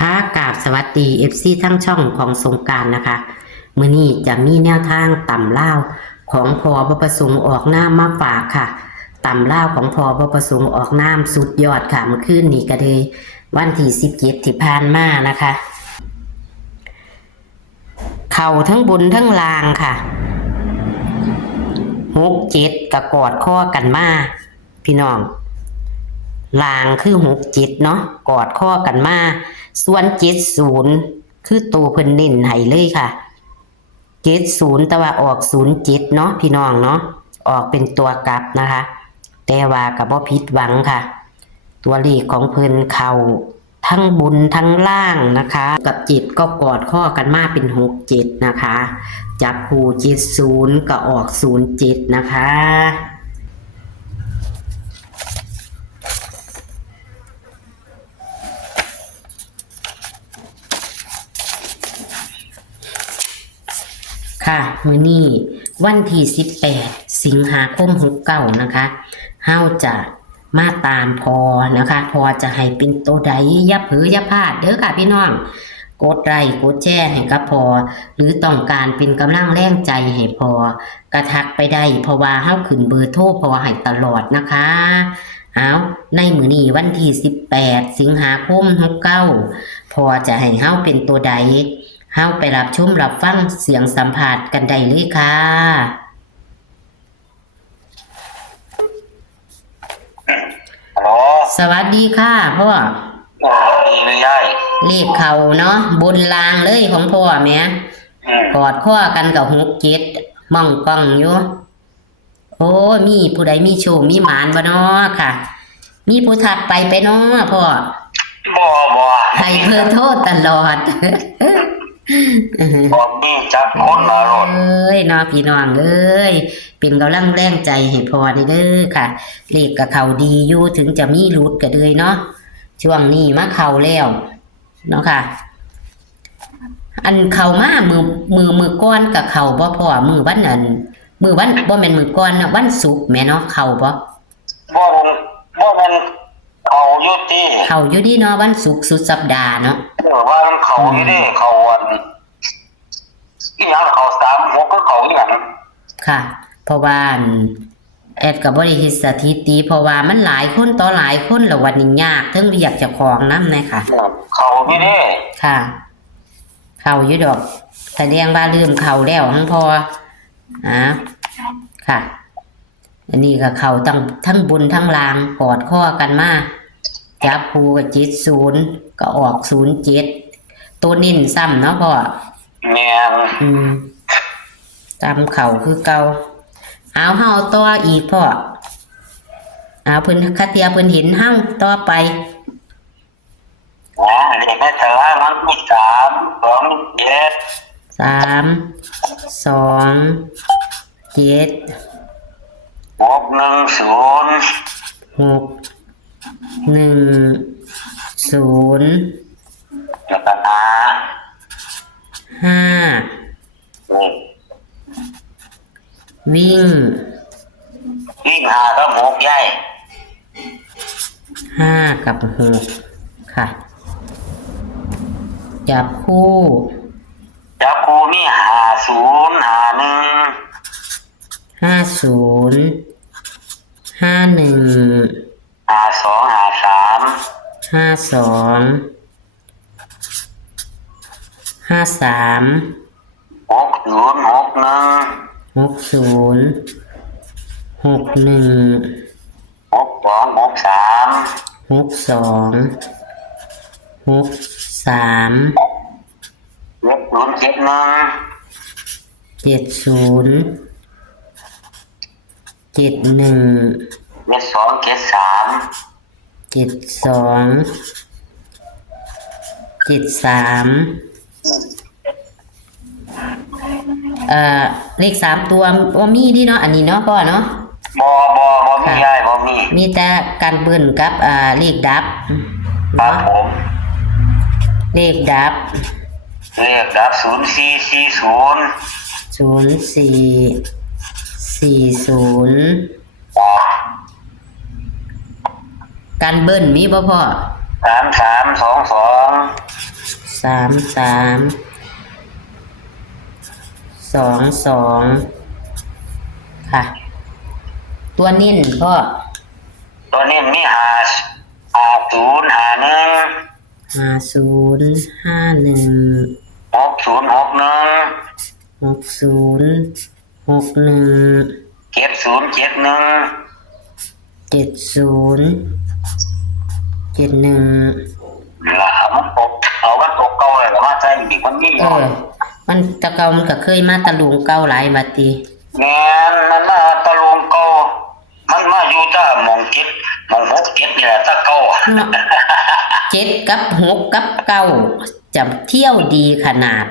ค่ะกราบสวัสดี FC ทั้งช่องของสงกรานต์นะคะมื้อนี้จะมีแนวทางตำลาวของพอบ่ประสงค์ออกนามมาฝากค่ะตำลาวของพอบ่ประสงค์ออกนามสุดยอดค่ะเมื่อคืนนี้ก็เลยวันที่17ที่ผ่านมานะคะ เข้าทั้งบนทั้งล่างค่ะ6 7ก็กอดข้อกันมาพี่น้องลางคือ6 7เนาะกอดข้อกันมาส่วน70คือตัวเพิ่นเน้นให้เลยค่ะ70แต่ว่าออก07เนาะพี่น้องเนาะออกเป็นตัวกลับนะคะแต่ว่าก็บ่ผิดหวังค่ะตัวเลขของเพิ่นเข้าทั้งบนทั้งล่างนะคะกับ7ก็กอดข้อกันมาเป็น6 7นะคะจับคู่70ก็ออก07นะคะค่ะมื้อนี้วันที่18สิงหาคม69นะคะเฮาจะมาตามพอนะคะพอจะให้เป็นตัวใดอย่าเผลออย่าพลาดเด้อค่ะพี่น้องกดไลค์กดแชร์ให้กับพอหรือต้องการเป็นกำลังแรงใจให้พอกระทักไปได้เพราะว่าเฮาขึ้นเบอร์โทรพอให้ตลอดนะคะเอาในมื้อนี้วันที่18สิงหาคม69พอจะให้เฮาเป็นตัวใดเฮาไปรับชมรับฟังเสียงสัมภาษณ์กันได้เลยค่ะฮัลโหลสวัสดีค่ะพ่อดีเลยยาย เลขเขาเนาะบนลางเลยของพ่อแหม่กอดข้อกันกับ6 7ม่องกล้องอยู่โอ้มีผู้ใดมีโชคมีหมานบ่เนาะค่ะ มีผู้ทักไปเนาะพ่อบ่ ให้เพิ่นโทษตลอด บอกนี่จับคนละรถเอ้ยน้องพี่น้องเอ้ยเป็นกำลังแรงใจให้พอเด้อค่ะเลขกับเขาดีอยู่ถึงจะมีรุดก็เลยเนาะช่วงนี้มาเข้าแล้วเนาะค่ะ อันเข้ามามือก้อนกับเข้าบ่พอมือวันนั้นมือวันบ่แม่นมือก้อนนะวันศุกร์แม่เนาะเข้าบ่มันเขาอยู่ที่เข้าอยู่ดีเนาะวันศุกร์สุดสัปดาห์เนาะว่ามันเขาอยู่ดิเขาวันอีหยังเขา36ก็เขาอีหยังค่ะเพราะว่าแอดก็บ่ได้เฮ็ดสถิติเพราะว่ามันหลายคนต่อหลายคนแล้ววันนี้ยากเทิงเรียกเจ้าของนำนะคะเขาอยู่ดิค่ะเข้าอยู่ดอกแสดงว่าลืมเข้าแล้วทั้งพอค่ะอันนี้ก็เข้าทั้งบนทั้งล่างกอดข้อกันมาจับคู่กับ70ก็ออก07ตัวนิ่นซ้ำเนาะพ่อแม่นตามเข่าคือเก่าเอาเฮาต่ออีกพ่อเอาเพิ่นคาเทียเพิ่นเห็นเฮาต่อไปเลขในตารางมันมี3 2 7 3 2 7 6 1 0 6 1 0แล้วก็5วิ่ง5กับ6ยาย5กับ6ค่ะจับคู่มี50 51 50 51 52 53 52 53 60 61 60 61 62 63 62 63 70 71 70 71 72 73 72 73เลข3ตัวบ่มีดิเนาะอันนี้เนาะพ่อเนาะบ่มียายบ่มีแต่การเบิ้นกับเลขดับครับผมเลขดับ0440 0440การเบิ้นมีบ่พ่อ3322 33 22ค่ะตัวนิ่นพ่อตัวนี้มี5051 5051 6061 6061 7071 7071ล่ะมันตกเอามันตกเก่าเลยก็มาใช้อีกมันมีอยู่ มันแตะเก่ามันก็เคยมาตะลุงเก่าหลายบัดติ แม่นนั่นน่ะตะลงเก่ามันมาอยู่ตะหม่อง7หม่อง6 7นี่แหละตะเก่า เนาะ7กับ6กับ9จำเที่ยวดีขนาด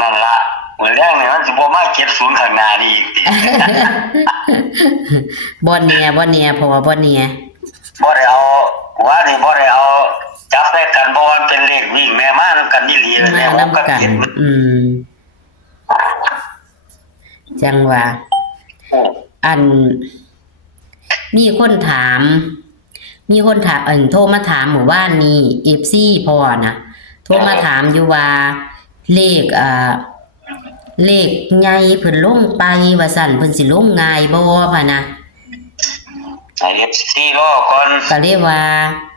นั่นล่ะมื้อแรกนี่มันสิบ่มา70ข้างหน้านี่อีกติ บ่แน่เพราะว่าบ่แน่ บ่ได้เอาว่านี่บ่ได้เอาจับได้กันบ่ว่าเป็นเลขวิ่งแม่มานำกันอีหลีเลย มา แม่ นํ กับ กัน เจ็ด จังว่าอันมีคนถามโทรมาถามหมู่บ้านนี้ FC พ่อนะโทรมาถามอยู่ว่าเลขเลขใหญ่เพิ่นลงไปว่าซั่นเพิ่นสิลงง่ายบ่พ่ะนะ ไอ้ FC รอก่อน ก็เลยว่า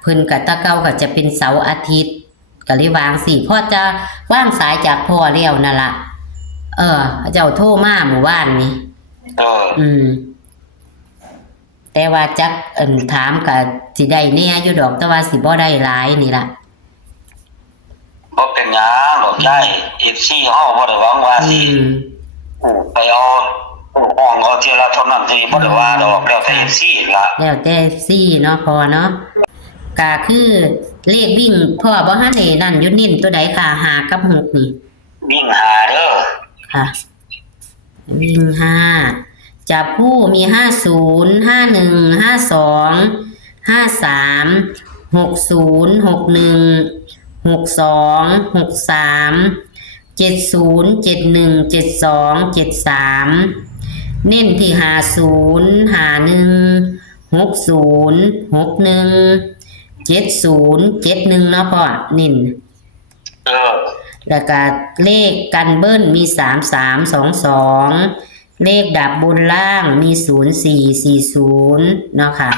เพิ่นก็ตะเก่าก็จะเป็นเสาร์อาทิตย์ก็เลยวางสิพ่อจะว่างสายจากพ่อแล้วนั่นล่ะเจ้าโทรมาหมู่บ้านนี้แต่ว่าจักถามก็สิได้แน่อยู่ดอกแต่ว่าสิบ่ได้หลายนี่ล่ะบ่เป็นหยังหรอกได้ FC เฮาบ่ได้หวังว่าสิไปเอาห้องเอาทีละเท่านั้นสิบ่ได้ว่าดอกแล้วแต่ FC ล่ะแล้วแต่ FC เนาะพอเนาะก็คือเลขวิ่งพ่อบ่ทันได้นั่นอยู่นิ่นตัวใดค่ะ5กับ6นี่วิ่งหาเด้อค่ะวิ่ง5จับคู่มี50 51 52 53 60 61 62 63 70 71 72 73เน้นที่50 51 60 61 70 71เนาะพ่อนิ่นแล้วก็เลขกันเบิ้ลมี3322เลขดับบนล่างมี0440เนาะค่ะ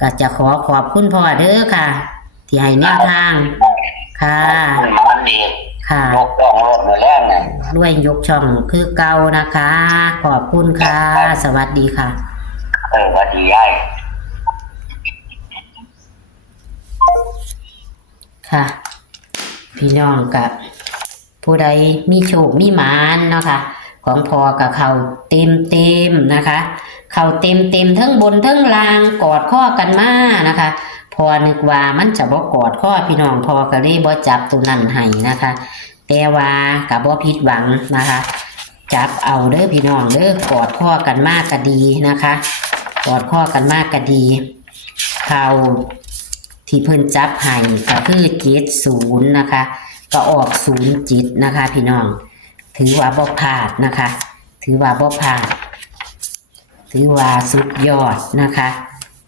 ก็จะขอบคุณพ่อเด้อค่ะที่ให้แนวทางค่ะค่ะยกช่องรถมาแล้วไงด้วยยกช่องคือเก่านะคะขอบคุณค่ะสวัสดีค่ะสวัสดียายค่ะพี่น้องกับผู้ใดมีโชคมีหมานเนาะค่ะของพอกับเขาเต็มนะคะเขาเต็มทั้งบนทั้งล่างกอดข้อกันมานะคะพอนึกว่ามันจะบ่กอดข้อพี่น้องพอก็เลยบ่จับตัวนั้นให้นะคะแต่ว่ากับบ่ผิดหวังนะคะจับเอาเด้อพี่น้องเด้อกอดข้อกันมากก็ดีนะคะกอดข้อกันมากก็ดีเขาที่เพิ่นจับให้ก็คือ70นะคะก็ออก07นะคะพี่น้องถือว่าบ่พลาดนะคะถือว่าบ่พลาดถือว่าสุดยอดนะคะ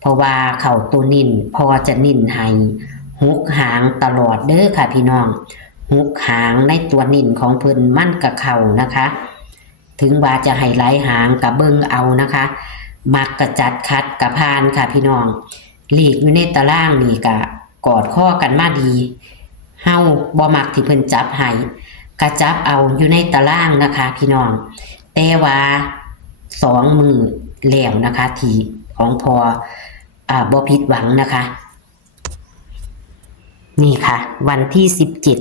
เพราะว่าเข่าตัวนิ่นพอจะนิ่นให้หุกหางตลอดเด้อค่ะพี่น้องหุกหางในตัวนิ่นของเพิ่นมั่นกับเข่านะคะถึงว่าจะให้หลายหางกับเบิ่งเอานะคะมักกระจัดคัดกับพานค่ะพี่น้องหลีกอยู่ในตารางนี่กะกอดข้อกันมาดีเฮาบ่มักที่เพิ่นจับให้กระจับเอาอยู่ในตารางนะคะพี่น้องแต่ว่า2มือแล้วนะคะที่ของพอบ่ผิดหวังนะคะนี่ค่ะวันที่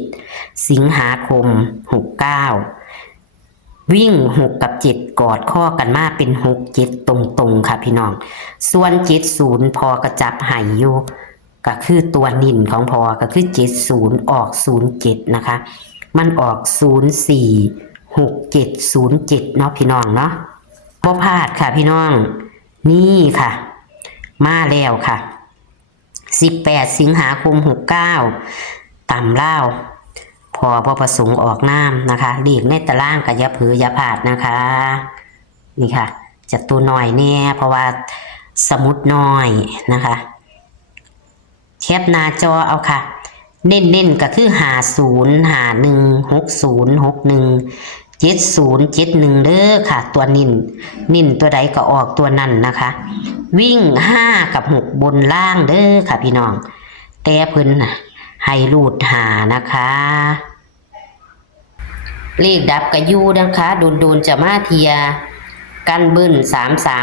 17สิงหาคม69วิ่ง6กับ7กอดข้อกันมาเป็น6 7ตรงๆค่ะพี่น้องส่วน70พอกระจับให้อยู่ก็คือตัวนิ่นของพอก็คือ70ออก07นะคะมันออก046707เนาะพี่น้องเนาะบ่พลาดค่ะพี่น้องนี่ค่ะมาแล้วค่ะ18สิงหาคม69ต่ำเล่าพอประสงค์ออกน้ำนะคะเลขในตารางกับยาเผือยาผาดนะคะนี่ค่ะจะตัวหน่อยแน่เพราะว่าสมุดน้อยนะคะ แคปหน้าจอเอาค่ะ เน้นก็คือ505160617071เด้อค่ะ ตัวนิ่นตัวใดก็ออกตัวนั้นนะคะ วิ่ง5กับ6บนล่างเด้อค่ะพี่น้องแต่เพิ่นน่ะให้รูดหานะคะเลขดับกระยูนะคะโดนจะมาเทียกันเบิ้ล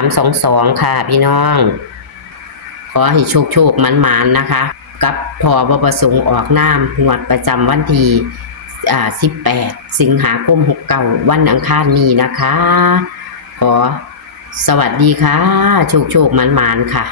3322ค่ะพี่น้องขอให้โชคมันนะคะกับพบประสงค์ออกนามงวดประจำวันที่18 สิงหาคม69วันอังคารนี้นะคะขอสวัสดีค่ะโชคมันค่ะ